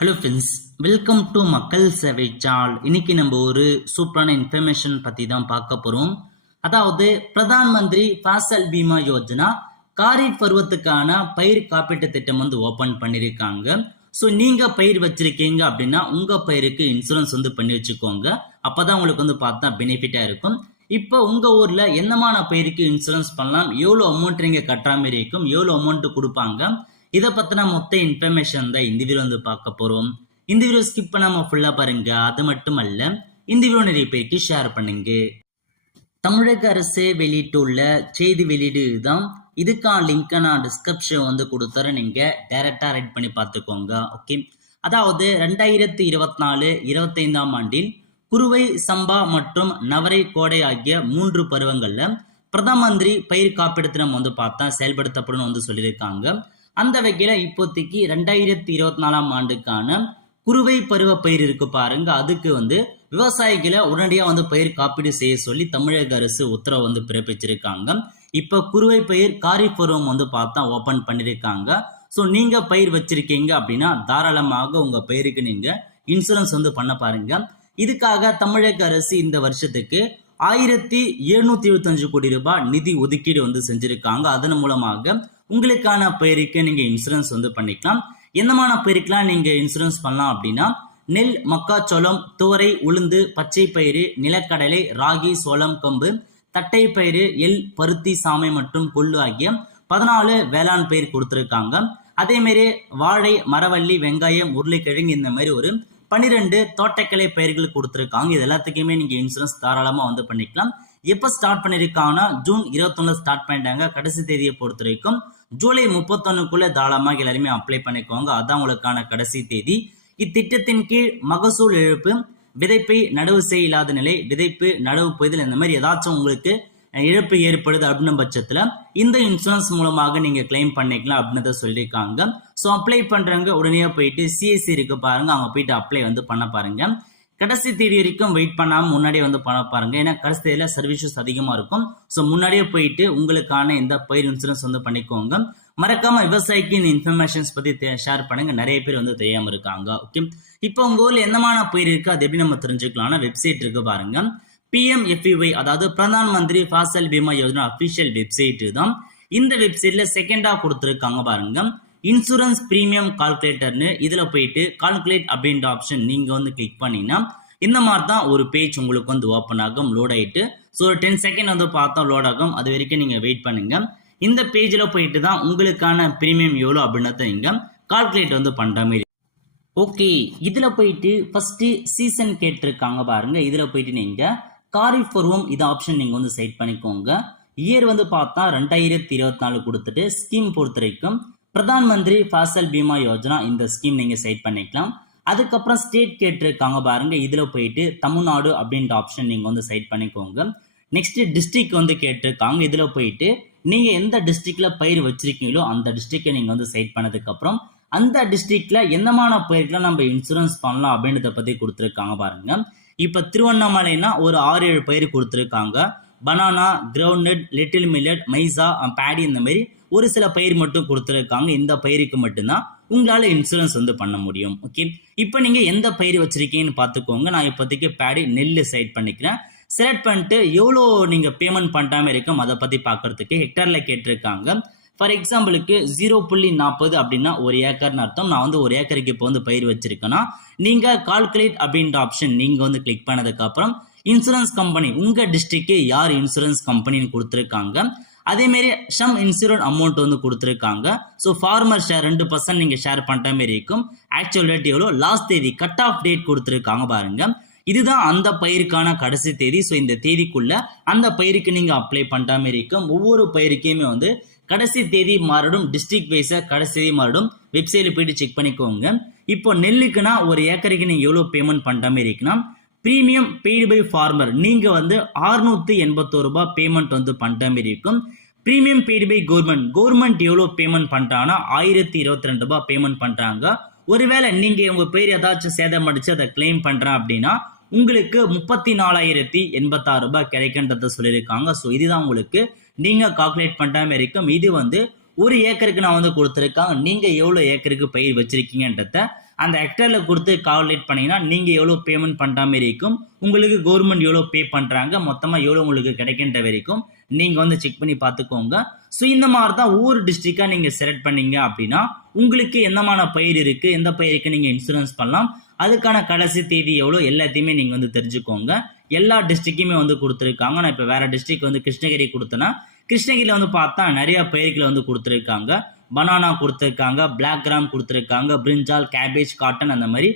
Hello friends, welcome to மக்கள் சேவை சால். இன்னைக்கு நம்ம ஒரு சூப்பரான இன்ஃபர்மேஷன் பற்றி தான் பார்க்க போகிறோம். அதாவது பிரதான் மந்திரி ஃபாசல் பீமா யோஜனா காரிஃப் பருவத்துக்கான பயிர் காப்பீட்டு திட்டம் ஓப்பன் பண்ணியிருக்காங்க. ஸோ நீங்கள் பயிர் வச்சிருக்கீங்க அப்படின்னா உங்கள் பயிருக்கு இன்சூரன்ஸ் பண்ணி வச்சுக்கோங்க. அப்போ தான் உங்களுக்கு பார்த்தா பெனிஃபிட்டாக இருக்கும். இப்போ உங்கள் ஊரில் என்னமான பயிருக்கு இன்சூரன்ஸ் பண்ணலாம், எவ்வளோ அமௌண்ட் நீங்கள் கட்டுற மாதிரி இருக்கும், எவ்வளோ அமௌண்ட் கொடுப்பாங்க, இதை பத்தின மொத்த இன்ஃபர்மேஷன் தான் இந்த வீடியோ பார்க்க போறோம். இந்த வீடியோ ஸ்கிப் பண்ணாம ஃபுல்லா பாருங்க. அது மட்டும் அல்ல, இந்த வீடியோ நிறைய பேருக்கு ஷேர் பண்ணுங்க. தமிழக அரசு வெளியிட்டுள்ள செய்தி வெளியீடு தான். இதுக்கான லிங்க் நான் டிஸ்கிரிப்ஷன் கொடுத்துறேன், நீங்க டைரக்டா ரைட் பண்ணி பார்த்துக்கோங்க. ஓகே, அதாவது 2024-25 ஆண்டில் குறுவை, சம்பா மற்றும் நவரை, கோடை ஆகிய 3 பருவங்கள்ல பிரதம மந்திரி பயிர் காப்பீடு திட்டம் பார்த்தா செயல்படுத்தப்படும் சொல்லியிருக்காங்க. அந்த வகையில இப்போதைக்கு 2024 ஆண்டுக்கான குறுவை பருவ பயிர் இருக்கு பாருங்க, அதுக்கு விவசாயிகளை உடனடியா பயிர் காப்பீடு செய்ய சொல்லி தமிழக அரசு உத்தரவு பிறப்பிச்சிருக்காங்க. இப்ப குறுவை பயிர் காரிஃப் பருவம் பார்த்தா ஓபன் பண்ணிருக்காங்க. ஸோ நீங்க பயிர் வச்சிருக்கீங்க அப்படின்னா தாராளமாக உங்க பயிருக்கு நீங்க இன்சூரன்ஸ் பண்ண பாருங்க. இதுக்காக தமிழக அரசு இந்த வருஷத்துக்கு 1775 கோடி ரூபாய் நிதி ஒதுக்கீடு செஞ்சிருக்காங்க. அதன் மூலமாக உங்களுக்கான பயிருக்கு நீங்க இன்சூரன்ஸ் பண்ணிக்கலாம். என்னமான பயிருக்கெல்லாம் நீங்க இன்சூரன்ஸ் பண்ணலாம் அப்படின்னா நெல், மக்காச்சோளம், துவரை, உளுந்து, பச்சை பயிறு, நிலக்கடலை, ராகி, சோளம், கம்பு, தட்டை பயிறு, எள், பருத்தி, சாமை மற்றும் கொள்ளு ஆகிய 14 வேளாண் பயிர் கொடுத்திருக்காங்க. அதே மாதிரி வாழை, மரவள்ளி, வெங்காயம், உருளைக்கிழங்கு இந்த மாதிரி ஒரு 12 தோட்டக்கலை பயிர்கள் கொடுத்திருக்காங்க. இது எல்லாத்துக்குமே நீங்க இன்சூரன்ஸ் தாராளமா பண்ணிக்கலாம். எப்ப ஸ்டார்ட் பண்ணிருக்காங்கன்னா ஜூன் 21 ஸ்டார்ட் பண்ணிட்டாங்க. கடைசி தேதியை பொறுத்த வரைக்கும் ஜூலை 31க்குள்ள தாராளமாக எல்லாருமே அப்ளை பண்ணிக்கோங்க. அதான் உங்களுக்கான கடைசி தேதி. இத்திட்டத்தின் கீழ் மகசூல் இழப்பு, விதைப்பை நடவு செய்ய இல்லாத நிலை, விதைப்பு, நடவு பொய்தல் இந்த மாதிரி ஏதாச்சும் உங்களுக்கு இழப்பு ஏற்படுது அப்படின்னும் பட்சத்துல இந்த இன்சூரன்ஸ் மூலமாக நீங்க கிளைம் பண்ணிக்கலாம் அப்படின்னு சொல்லியிருக்காங்க. ஸோ அப்ளை பண்றவங்க உடனே போயிட்டு சிஎஸ்சி இருக்கு பாருங்க, அவங்க போயிட்டு அப்ளை பண்ண பாருங்க. கடைசி தேதி வரைக்கும் வெயிட் பண்ணாம முன்னாடியே பண்ண பாருங்க. ஏன்னா கடைசி தேதியில சர்வீசஸ் அதிகமா இருக்கும். ஸோ முன்னாடியே போயிட்டு உங்களுக்கான இந்த பயிர் இன்சூரன்ஸ் பண்ணிக்கோங்க. மறக்காம விவசாயிக்கு இந்த இன்ஃபர்மேஷன்ஸ் பத்தி ஷேர் பண்ணுங்க. நிறைய பேர் தெரியாம இருக்காங்க. ஓகே, இப்போ உங்க ஊர்ல என்னமான பயிர் இருக்கு அது எப்படி நம்ம தெரிஞ்சுக்கலாம்னா வெப்சைட் இருக்கு பாருங்க. PMFBY, அதாவது பிரதான் மந்திரி ஃபாசல் பீமா யோஜனா அபிஷியல் வெப்சைட் தான். இந்த வெப்சைட்ல செகண்டா கொடுத்துருக்காங்க பாருங்க, இன்சூரன்ஸ் பிரீமியம் கால்குலேட்டர்னு. இதுல போயிட்டு கால்குலேட் அப்படின்ற ஆப்ஷன் நீங்க கிளிக் பண்ணீங்கன்னா இந்த மாதிரி தான் ஒரு பேஜ் உங்களுக்கு ஓப்பன் ஆகும், லோட் ஆயிட்டு. ஸோ 10 செகண்ட் பார்த்தா லோட் ஆகும். அது வரைக்கும் நீங்க வெயிட் பண்ணுங்க. இந்த பேஜ்ல போயிட்டு தான் உங்களுக்கான பிரீமியம் எவ்வளோ அப்படின்றத நீங்க கால்குலேட் பண்ற மாதிரி. ஓகே, இதுல போயிட்டு ஃபர்ஸ்ட் சீசன் கேட்டிருக்காங்க பாருங்க. இதுல போயிட்டு நீங்க காரிஃப் பருவம் இது ஆப்ஷன் நீங்க செட் பண்ணிக்கோங்க. இயர் பார்த்தா 2024 கொடுத்துட்டு ஸ்கீம் பொறுத்த வரைக்கும் பிரதான் மந்திரி ஃபாசல் பீமா யோஜனா இந்த ஸ்கீம் நீங்க செட் பண்ணிக்கலாம். அதுக்கப்புறம் ஸ்டேட் கேட்டிருக்காங்க பாருங்க. இதுல போயிட்டு தமிழ்நாடு அப்படின்ற ஆப்ஷன் நீங்க செட் பண்ணிக்கோங்க. நெக்ஸ்ட் டிஸ்ட்ரிக்ட் கேட்டிருக்காங்க. இதுல போயிட்டு நீங்க எந்த டிஸ்ட்ரிக்ட்ல பயிர் வச்சிருக்கீங்களோ அந்த டிஸ்ட்ரிக்டை நீங்க செட் பண்ணதுக்கு அப்புறம் அந்த டிஸ்ட்ரிக்ட்ல என்னமான பயிர்களை நம்ம இன்சூரன்ஸ் பண்ணலாம் அப்படின்றத பத்தி கொடுத்துருக்காங்க பாருங்க. இப்ப திருவண்ணாமலைனா ஒரு 6-7 பயிர் கொடுத்துருக்காங்க. Banana, groundnut, little millet, Mieza, Bedi இந்த மாதிரி ஒரு சில பயிர் மட்டும் கொடுத்துருக்காங்க. இந்த பயிருக்கு மட்டும்தான் உங்களால இன்சூரன்ஸ் பண்ண முடியும். ஓகே, இப்போ நீங்க எந்த பயிர் வச்சிருக்கீங்கன்னு பார்த்துக்கோங்க. நான் இப்போதைக்கு பேடி, நெல் செலக்ட் பண்ணிக்கிறேன். செலக்ட் பண்ணிட்டு எவ்வளோ நீங்க பேமெண்ட் பண்ணாம இருக்கும் அதை பத்தி பார்க்கறதுக்கு ஹெக்டர்ல கேட்டிருக்காங்க. ஃபார் எக்ஸாம்பிளுக்கு 0.40 அப்படின்னா 1 ஏக்கர்னு அர்த்தம். நான் 1 ஏக்கருக்கு இப்போ பயிர் வச்சிருக்கேன்னா நீங்க கால்குலேட் அப்படின்ற ஆப்ஷன் நீங்க கிளிக் பண்ணதுக்கு அப்புறம் இன்சூரன்ஸ் கம்பெனி உங்க டிஸ்ட்ரிக்ட் யார் இன்சூரன்ஸ் கம்பெனின்னு கொடுத்துருக்காங்க. அதே மாதிரி சம் இன்சூரன்ஸ் அமௌண்ட் கொடுத்துருக்காங்க. ஸோ ஃபார்மர் ஷேர் 2% நீங்க ஷேர் பண்ற மாதிரி இருக்கும். ஆக்சுவல் ரேட் எவ்வளோ, லாஸ்ட் தேதி, கட் ஆஃப் டேட் கொடுத்துருக்காங்க பாருங்க. இதுதான் அந்த பயிருக்கான கடைசி தேதி. ஸோ இந்த தேதிக்குள்ள அந்த பயிருக்கு நீங்க அப்ளை பண்ற மாதிரி இருக்கும். ஒவ்வொரு பயிருக்குமே கடைசி தேதி மாறிடும், டிஸ்ட்ரிக்ட் வைஸா கடைசி தேதி மாறிடும். வெப்சைட்ல போயிட்டு செக் பண்ணிக்கோங்க. இப்போ நெல்லுக்குன்னா 1 ஏக்கருக்கு நீங்க எவ்வளவு பேமெண்ட் பண்ற மாதிரி இருக்குன்னா பிரீமியம் பெய்டு பை ஃபார்மர் நீங்க 681 ரூபாய் பேமெண்ட் பண்ற மாதிரி இருக்கும். பிரீமியம் பெய்டு பை கவர்மெண்ட் எவ்வளவு பேமெண்ட் பண்றாங்கன்னா 1022 ரூபாய் பேமெண்ட் பண்றாங்க. ஒருவேளை நீங்க உங்க பேர் ஏதாச்சும் சேதம் அடிச்சு அதை கிளைம் பண்றேன் அப்படின்னா உங்களுக்கு 34,086 ரூபாய் கிடைக்கின்றத சொல்லியிருக்காங்க. ஸோ இதுதான் உங்களுக்கு நீங்க கால்குலேட் பண்ற மாதிரி இருக்கும். இது 1 ஏக்கருக்கு நான் கொடுத்துருக்காங்க. நீங்க எவ்வளவு ஏக்கருக்கு பயிர் வச்சிருக்கீங்கன்றத அந்த ஹெக்டேரில் கொடுத்து கால்குலேட் பண்ணிங்கன்னா நீங்கள் எவ்வளோ பேமெண்ட் பண்ணுற மாதிரி இருக்கும், உங்களுக்கு கவர்மெண்ட் எவ்வளோ பே பண்ணுறாங்க, மொத்தமாக எவ்வளோ உங்களுக்கு கிடைக்கின்ற வரைக்கும் நீங்கள் வந்து செக் பண்ணி பார்த்துக்கோங்க. ஸோ இந்த மாதிரி தான் ஒவ்வொரு டிஸ்ட்ரிக்டாக நீங்கள் செலக்ட் பண்ணீங்க அப்படின்னா உங்களுக்கு எந்தமான பயிர் இருக்குது, எந்த பயிருக்கு நீங்கள் இன்சூரன்ஸ் பண்ணலாம், அதுக்கான கடைசி தேதி எவ்வளோ எல்லாத்தையுமே நீங்கள் வந்து தெரிஞ்சுக்கோங்க. எல்லா டிஸ்ட்ரிக்ட்டுமே வந்து கொடுத்துருக்காங்க. நான் இப்போ வேறு டிஸ்ட்ரிக்ட் வந்து கிருஷ்ணகிரி கொடுத்தேன்னா கிருஷ்ணகிரியில் வந்து பார்த்தா நிறையா பயிர்களை வந்து கொடுத்துருக்காங்க. பனானா கொடுத்துருக்காங்க, பிளாக் கிராம் கொடுத்துருக்காங்க, பிரிஞ்சால், கேபேஜ், காட்டன், அந்த மாதிரி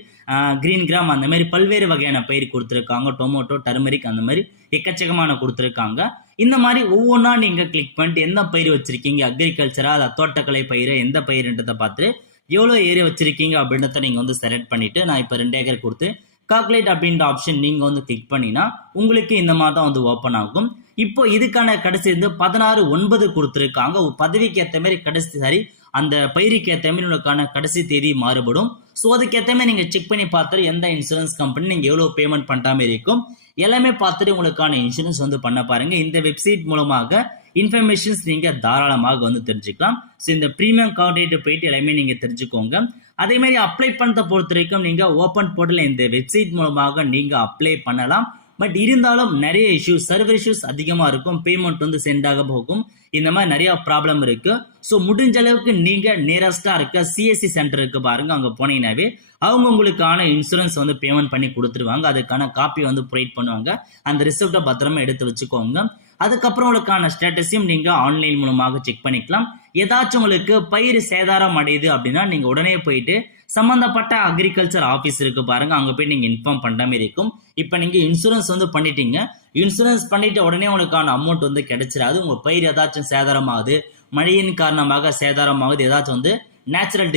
கிரீன் கிராம், அந்த மாதிரி பல்வேறு வகையான பயிர் கொடுத்துருக்காங்க. டொமேட்டோ, டர்மரிக், அந்த மாதிரி எக்கச்சக்கமான கொடுத்துருக்காங்க. இந்த மாதிரி ஒவ்வொன்றா நீங்கள் கிளிக் பண்ணிட்டு எந்த பயிர் வச்சுருக்கீங்க, அக்ரிகல்ச்சரா அதை தோட்டக்கலை பயிர் எந்த பயிர்ன்றதை பார்த்துட்டு எவ்வளோ ஏரியா வச்சுருக்கீங்க அப்படின்றத நீங்கள் வந்து செலக்ட் பண்ணிவிட்டு நான் இப்போ 2 ஏக்கர் கொடுத்து கால்குலேட் அப்படின்ற ஆப்ஷன் நீங்கள் வந்து கிளிக் பண்ணினா உங்களுக்கு இந்த மாதிரி தான் வந்து ஓப்பன் ஆகும். இப்போ இதுக்கான கடைசி வந்து 16/9 கொடுத்துருக்காங்க. பதவிக்கு ஏற்ற மாதிரி கடைசி சாரி அந்த பயிருக்கு ஏற்ற மாதிரி உங்களுக்கான கடைசி தேதி மாறுபடும். ஸோ அதுக்கேற்ற மாதிரி நீங்கள் செக் பண்ணி பார்த்துட்டு எந்த இன்சூரன்ஸ் கம்பெனி நீங்கள் எவ்வளோ பேமெண்ட் பண்ணுற மாதிரி இருக்கும் எல்லாமே பார்த்துட்டு உங்களுக்கான இன்சூரன்ஸ் வந்து பண்ண பாருங்க. இந்த வெப்சைட் மூலமாக இன்ஃபர்மேஷன்ஸ் நீங்கள் தாராளமாக வந்து தெரிஞ்சுக்கலாம். ஸோ இந்த ப்ரீமியம் கார்டேட்டு போயிட்டு எல்லாமே நீங்கள் தெரிஞ்சுக்கோங்க. அதே மாதிரி அப்ளை பண்ணுறத பொறுத்த வரைக்கும் நீங்கள் ஓப்பன் போர்ட்டல் இந்த வெப்சைட் மூலமாக நீங்கள் அப்ளை பண்ணலாம். பட் இருந்தாலும் நிறைய இஷ்யூஸ், சர்வர் இஷ்யூஸ் அதிகமாக இருக்கும், பேமெண்ட் வந்து சென்ட் ஆக போகும், இந்த மாதிரி நிறைய ப்ராப்ளம் இருக்கு. ஸோ முடிஞ்ச அளவுக்கு நீங்கள் நியரஸ்டாக இருக்க சிஎஸ்சி சென்டருக்கு பாருங்க, அங்கே போனீங்கன்னாவே அவங்க உங்களுக்கான இன்சூரன்ஸ் வந்து பேமெண்ட் பண்ணி கொடுத்துருவாங்க. அதுக்கான காப்பி வந்து ப்ரொவைட் பண்ணுவாங்க. அந்த ரிசிப்டை பத்திரமா எடுத்து வச்சுக்கோங்க. அதுக்கப்புறம் உங்களுக்கான ஸ்டேட்டஸையும் நீங்கள் ஆன்லைன் மூலமாக செக் பண்ணிக்கலாம். ஏதாச்சும் உங்களுக்கு பயிர் சேதாரம் அடையுது அப்படின்னா நீங்கள் உடனே போயிட்டு சம்மந்தப்பட்ட அக்ரிகல்ச்சர் ஆஃபீஸ் இருக்கு பாருங்க, அங்கே போய் நீங்கள் இன்ஃபார்ம் பண்ணுற மாதிரி இருக்கும். இப்போ நீங்கள் இன்சூரன்ஸ் வந்து பண்ணிட்டீங்க, இன்சூரன்ஸ் பண்ணிட்டு உடனே உங்களுக்கான அமௌண்ட் வந்து கிடைச்சிடாது. உங்கள் பயிர் ஏதாச்சும் சேதாரமாகுது, மழையின் காரணமாக சேதாரமாகுது, ஏதாச்சும் வந்து நேச்சுரல்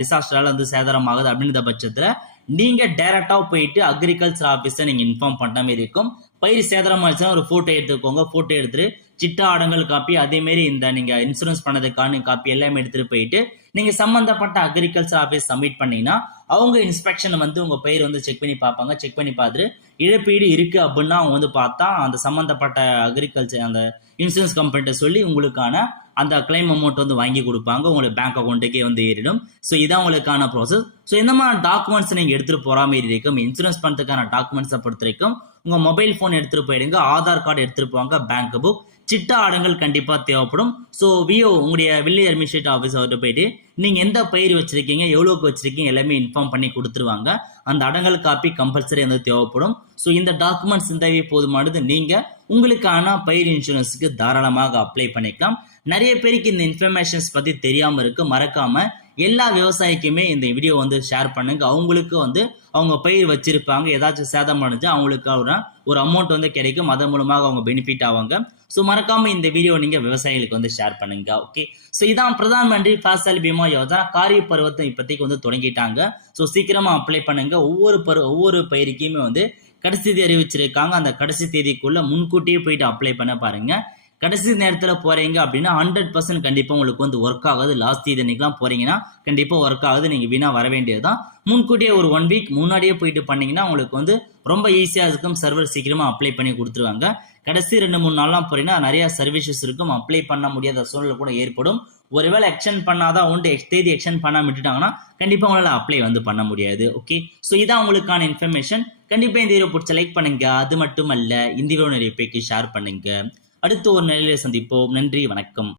டிசாஸ்டரால் வந்து சேதாரமாகுது அப்படின்ற பட்சத்தில் நீங்கள் டைரெக்டாக போயிட்டு அக்ரிகல்ச்சர் ஆஃபீஸை நீங்கள் இன்ஃபார்ம் பண்ணுற மாதிரி இருக்கும். பயிர் சேதாரம் ஆயிடுச்சுன்னா ஒரு ஃபோட்டோ எடுத்துக்கோங்க. ஃபோட்டோ எடுத்துட்டு சிட்டா அடங்கல் காப்பி, அதேமாரி இந்த நீங்கள் இன்சூரன்ஸ் பண்ணதுக்கான காப்பி எல்லாமே எடுத்துகிட்டு போயிட்டு நீங்கள் சம்மந்தப்பட்ட அக்ரிகல்ச்சர் ஆஃபீஸ் சப்மிட் பண்ணீங்கன்னா அவங்க இன்ஸ்பெக்ஷன் வந்து உங்கள் பயிர் வந்து செக் பண்ணி பார்ப்பாங்க. செக் பண்ணி பார்த்துட்டு இழப்பீடு இருக்குது அப்படின்னா அவங்க வந்து பார்த்தா அந்த சம்மந்தப்பட்ட அக்ரிகல்ச்சர் அந்த இன்சூரன்ஸ் கம்பெனிட்ட சொல்லி உங்களுக்கான அந்த கிளைம் அமௌண்ட் வந்து வாங்கி கொடுப்பாங்க. உங்களுக்கு பேங்க் அக்கௌண்ட்டுக்கே வந்து ஏறிடும். ஸோ இதான் உங்களுக்கான ப்ராசஸ். ஸோ இந்த மாதிரி டாக்குமெண்ட்ஸ் நீங்கள் எடுத்துகிட்டு போகிற மாதிரி இருக்கும். இன்சூரன்ஸ் பண்ணுறதுக்கான டாக்குமெண்ட்ஸை பொறுத்த வரைக்கும் உங்கள் மொபைல் ஃபோன் எடுத்துகிட்டு போயிடுங்க, ஆதார் கார்டு எடுத்துகிட்டு போவாங்க, பேங்க் புக், சிட்டா அடங்கல் கண்டிப்பாக தேவைப்படும். ஸோ விஓ உங்களுடைய வில்லேஜ் அட்மினிஸ்ட்ரேட்டிவ் ஆஃபீஸ் அவர்கிட்ட போயிட்டு நீங்கள் எந்த பயிர் வச்சுருக்கீங்க, எவ்வளோக்கு வச்சுருக்கீங்க எல்லாமே இன்ஃபார்ம் பண்ணி கொடுத்துருவாங்க. அந்த அடங்கல் காப்பி கம்பல்சரி வந்து தேவைப்படும். ஸோ இந்த டாக்குமெண்ட்ஸ் இருந்தாவே போதுமானது, நீங்கள் உங்களுக்கான பயிர் இன்சூரன்ஸுக்கு தாராளமாக அப்ளை பண்ணிக்கலாம். நிறைய பேருக்கு இந்த இன்ஃபர்மேஷன்ஸ் பற்றி தெரியாமல் இருக்கு. மறக்காமல் எல்லா விவசாயிக்குமே இந்த வீடியோ வந்து ஷேர் பண்ணுங்க. அவங்களுக்கு வந்து அவங்க பயிர் வச்சிருப்பாங்க, ஏதாச்சும் சேதம் அடைஞ்சா அவங்களுக்கு ஒரு அமௌண்ட் வந்து கிடைக்கும், அதன் மூலமாக அவங்க பெனிஃபிட் ஆவாங்க. ஸோ மறக்காம இந்த வீடியோ நீங்க விவசாயிகளுக்கு வந்து ஷேர் பண்ணுங்க. ஓகே, ஸோ இதான் பிரதான் மந்திரி ஃபாசல் பீமா யோஜனா காரிய பருவத்தை இப்போதைக்கு வந்து தொடங்கிட்டாங்க. ஸோ சீக்கிரமா அப்ளை பண்ணுங்க. ஒவ்வொரு பயிருக்குமே வந்து கடைசி தேதி அறிவிச்சிருக்காங்க. அந்த கடைசி தேதிக்குள்ள முன்கூட்டியே போயிட்டு அப்ளை பண்ண பாருங்க. கடைசி நேரத்தில் போறீங்க அப்படின்னா 100% கண்டிப்பாக உங்களுக்கு வந்து ஒர்க் ஆகாது. லாஸ்ட் தேதி அன்னைக்கெல்லாம் போறீங்கன்னா கண்டிப்பாக ஒர்க் ஆகுது, நீங்கள் வீணா வர வேண்டியதுதான். முன்கூட்டியே ஒரு 1 வீக் முன்னாடியே போயிட்டு பண்ணீங்கன்னா உங்களுக்கு வந்து ரொம்ப ஈஸியாக இருக்கும். சர்வர் சீக்கிரமாக அப்ளை பண்ணி கொடுத்துருவாங்க. கடைசி 2-3 நாள்லாம் போறீங்கன்னா நிறைய சர்வீசஸ் இருக்கும், அப்ளை பண்ண முடியாத சூழ்நிலை கூட ஏற்படும். ஒருவேளை எக்ஸ்டெண்ட் பண்ணாதான் உண்டு, தேதி எக்ஸ்டெண்ட் பண்ணாம விட்டுட்டாங்கன்னா கண்டிப்பாக உங்களால் அப்ளை வந்து பண்ண முடியாது. ஓகே, ஸோ இதான் உங்களுக்கான இன்ஃபர்மேஷன். கண்டிப்பாக இந்த வீடியோ பிடிச்ச லைக் பண்ணுங்க. அது மட்டும் அல்ல, இந்த வீடியோ நிறைய பேருக்கு ஷேர் பண்ணுங்க. அடுத்து ஒரு நிலையில சந்திப்போம். நன்றி, வணக்கம்.